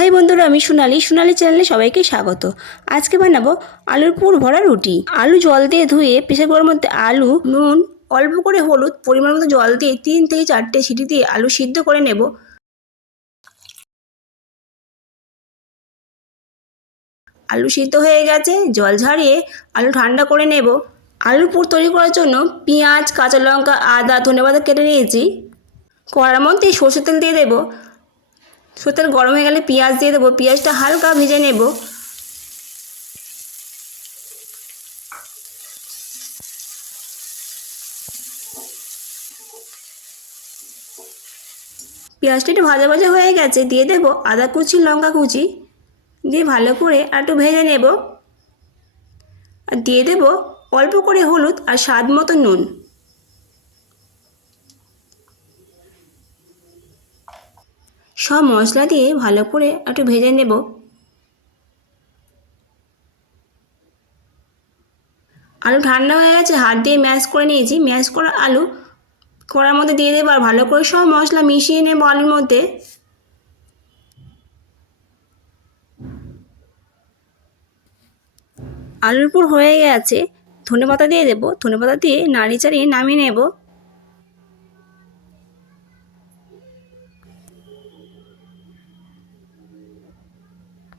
High বন্ধুরা, আমি সোনালি। সোনালি চ্যানেলে সবাইকে স্বাগত। আজকে বানাবো আলুর পুর ভরা রুটি। আলু জল দিয়ে ধুয়ে প্রেসার কুকারের মধ্যে আলু, নুন, অল্প করে হলুদ, পরিমাণ মতো জল দিয়ে তিন থেকে চারটে সিটি দিয়ে আলু সিদ্ধ করে নেব। আলু সিদ্ধ হয়ে গেছে, জল ঝাড়িয়ে আলু ঠান্ডা করে নেব। আলুর পুর তৈরি করার জন্য পেঁয়াজ, কাঁচা লঙ্কা, আদা, ধনেপাতা কেটে নিয়েছি। কড়ার মধ্যে সর্ষের তেল দিয়ে দেবো। সর্ষের গরম হয়ে গেলে পেঁয়াজ দিয়ে দেবো। পেঁয়াজটা হালকা ভেজে নেব। পেঁয়াজটা একটু ভাজা ভাজা হয়ে গেছে, দিয়ে দেব আদা কুচি, লঙ্কা কুচি। দিয়ে ভালো করে আর একটু ভেজে নেব। আর দিয়ে দেব অল্প করে হলুদ আর স্বাদ মতো নুন। সব মশলা দিয়ে ভালো করে একটু ভেজে নেব। আলু ঠান্ডা হয়ে গেছে, হাত দিয়ে ম্যাশ করে নিয়েছি। ম্যাশ করা আলু কড়ার মধ্যে দিয়ে দেবো আর ভালো করে সব মশলা মিশিয়ে নেব আলুর মধ্যে। আলুর পুর হয়ে গেছে, ধনে পাতা দিয়ে দেবো। ধনে পাতা দিয়ে নাড়ি চাড়িয়ে নামিয়ে নেব।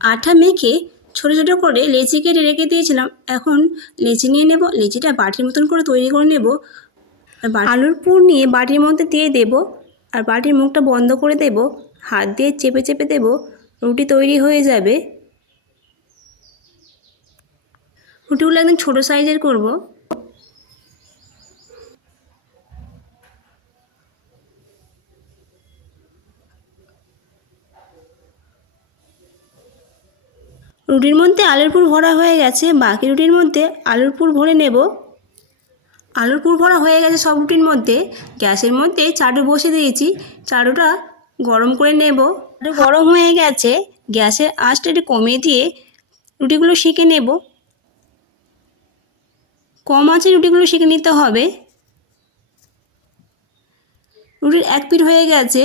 আঠা মেখে ছোটো ছোটো করে লেচি কেটে রেখে দিয়েছিলাম। এখন লেচি নিয়ে নেব, লেচিটা বাটির মতন করে তৈরি করে নেব। আর আলুর পুর নিয়ে বাটির মধ্যে দিয়ে দেব। আর বাটির মুখটা বন্ধ করে দেব। হাত দিয়ে চেপে চেপে দেব। রুটি তৈরি হয়ে যাবে। রুটিগুলো একদম ছোটো সাইজের করব। রুটির মধ্যে আলুর পুর ভরা হয়ে গেছে, বাকি রুটির মধ্যে আলুর পুর ভরে নেব। আলুর পুর ভরা হয়ে গেছে সব রুটির মধ্যে। গ্যাসের মধ্যে চাটু বসে দিয়েছি, চাটুটা গরম করে নেব। গরম হয়ে গেছে, গ্যাসের আঁচটা একটু কমিয়ে দিয়ে রুটিগুলো সেঁকে নেব। কম আছে রুটিগুলো সেঁকে নিতে হবে। রুটির এক পিঠ হয়ে গেছে।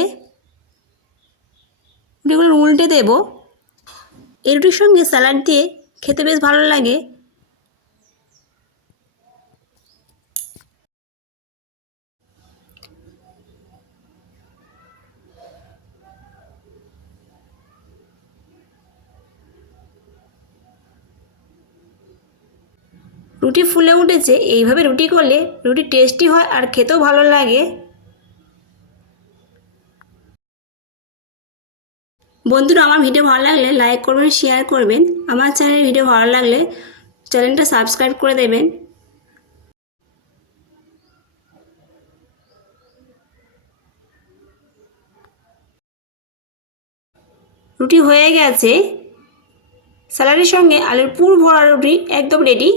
রুটিগুলো উল্টে দেবো। এই রুটির সঙ্গে স্যালাড দিয়ে খেতে বেশ ভালো লাগে। রুটি ফুলে উঠেছে। এইভাবে রুটি করলে রুটি টেস্টি হয় আর খেতেও ভালো লাগে। বন্ধুরা, আমার ভিডিও ভালো লাগলে লাইক করবেন শেয়ার করবেন। আমার চ্যানেলের ভিডিও ভালো লাগলে চ্যানেলটা সাবস্ক্রাইব করে দেবেন। রুটি হয়ে গেছে। স্যালাডের সঙ্গে আলুর পুর ভরা রুটি একদম রেডি